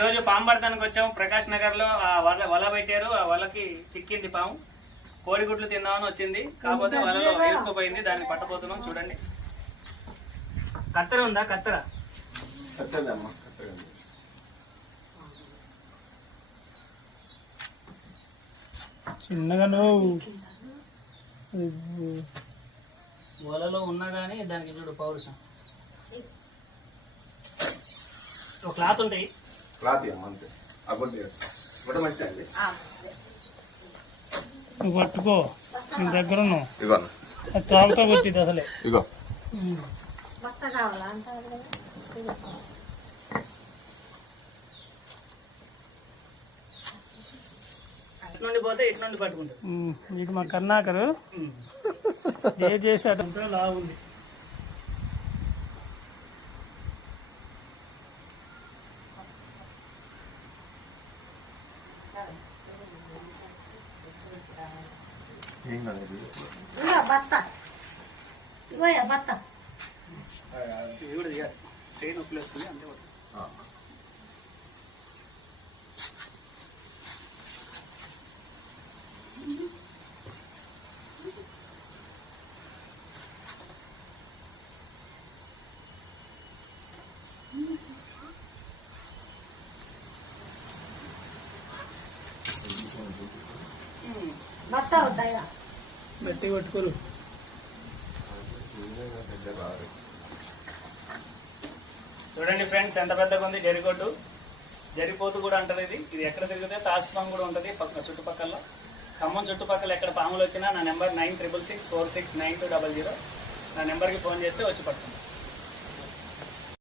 ఈరోజు పాము పడతానికి వచ్చాము. ప్రకాష్ నగర్ లో వల పెట్టారు. ఆ వలకి చిక్కింది పాము. కోడిగుడ్లు తిందామని వచ్చింది, కాకపోతే వలలో ఇరుక్కుపోయింది. దాన్ని పట్టబోతున్నాం. చూడండి, కత్తెర ఉందా? కత్తెర చిన్నగా వలలో ఉన్నా గానీ దానికి చూడు పౌరుషం. ఒక క్లాత్ ఉంటాయి, నువ్వు పట్టుకో, నీ దగ్గర తాగుతా కొట్టింది అసలే. ఇటు నుండి పోతే ఇటు నుండి పట్టుకుంటారు. ఇది మా కర్ణాకరు ఏ చేసాడంటే లాగుంది. చైన్ ఉప్పులేస్తుంది అంతే. గట్టి పట్టుకోరు. చూడండి ఫ్రెండ్స్, ఎంత పెద్దగా ఉంది జరిగొడ్డు. జరిపోతు కూడా అంటారు. ఇది ఎక్కడ తిరిగితే తాసిపాము కూడా ఉంటుంది చుట్టుపక్కల. ఖమ్మం చుట్టుపక్కల ఎక్కడ పాములు వచ్చినా నా నెంబర్ 9666469200. నా నెంబర్కి ఫోన్ చేస్తే వచ్చి పడుతుంది.